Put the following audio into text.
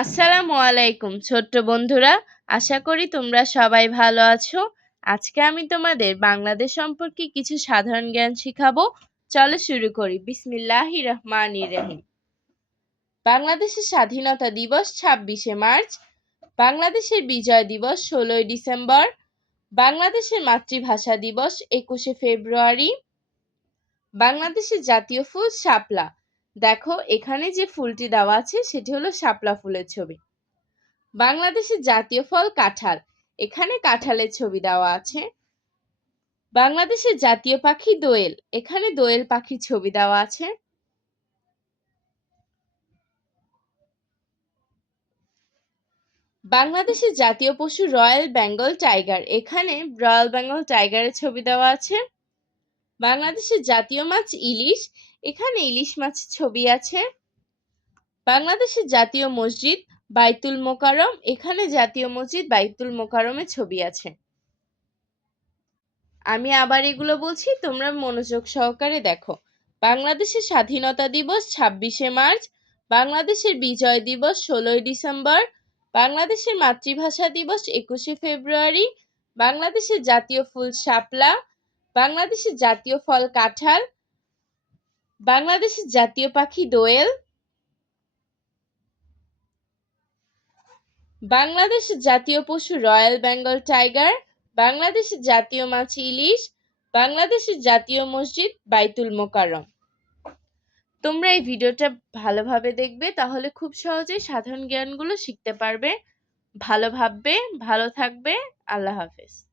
আসসালামু আলাইকুম ছোট্ট বন্ধুরা, আশা করি তোমরা সবাই ভালো আছো। আজকে আমি তোমাদের বাংলাদেশ সম্পর্কে কিছু সাধারণ জ্ঞান শিখাবো। চলো শুরু করি। বিসমিল্লাহির রহমানির রহিম। বাংলাদেশের স্বাধীনতা দিবস 26শে মার্চ, বাংলাদেশের বিজয় দিবস 16ই ডিসেম্বর, বাংলাদেশের মাতৃভাষা দিবস 21শে ফেব্রুয়ারি, বাংলাদেশের জাতীয় ফুল শাপলা। দেখো এখানে যে ফুলটি দেওয়া আছে সেটি হলো শাপলা ফুলের ছবি। বাংলাদেশের জাতীয় ফল কাঁঠাল, এখানে কাঁঠালের ছবি দেওয়া আছে। বাংলাদেশের জাতীয় পাখি দোয়েল, এখানে দোয়েল পাখির ছবি দেওয়া আছে। বাংলাদেশের জাতীয় পশু রয়্যাল বেঙ্গল টাইগার, এখানে রয়্যাল বেঙ্গল টাইগারের ছবি দেওয়া আছে। বাংলাদেশের জাতীয় মাছ ইলিশ, এখানে ইলিশ মাছের ছবি আছে। বাংলাদেশের জাতীয় মসজিদ বাইতুল মোকাররম, এখানে জাতীয় মসজিদ বাইতুল মোকাররমের ছবি আছে। আমি আবার এগুলো বলছি, তোমরা মনোযোগ সহকারে দেখো। বাংলাদেশের স্বাধীনতা দিবস 26শে মার্চ, বাংলাদেশের বিজয় দিবস 16ই ডিসেম্বর, বাংলাদেশের মাতৃভাষা দিবস 21শে ফেব্রুয়ারি, বাংলাদেশের জাতীয় ফুল শাপলা, বাংলাদেশের জাতীয় ফল কাঁঠাল, বাংলাদেশের জাতীয় পাখি দোয়েল, বাংলাদেশের জাতীয় পশু রয়্যাল বেঙ্গল টাইগার, বাংলাদেশের জাতীয় মাছ ইলিশ, বাংলাদেশের জাতীয় মসজিদ বাইতুল মোকাররম। তোমরা এই ভিডিওটা ভালোভাবে দেখবে, তাহলে খুব সহজেই সাধারণ জ্ঞানগুলো শিখতে পারবে। ভালো ভাববে, ভালো থাকবে। আল্লাহ হাফেজ।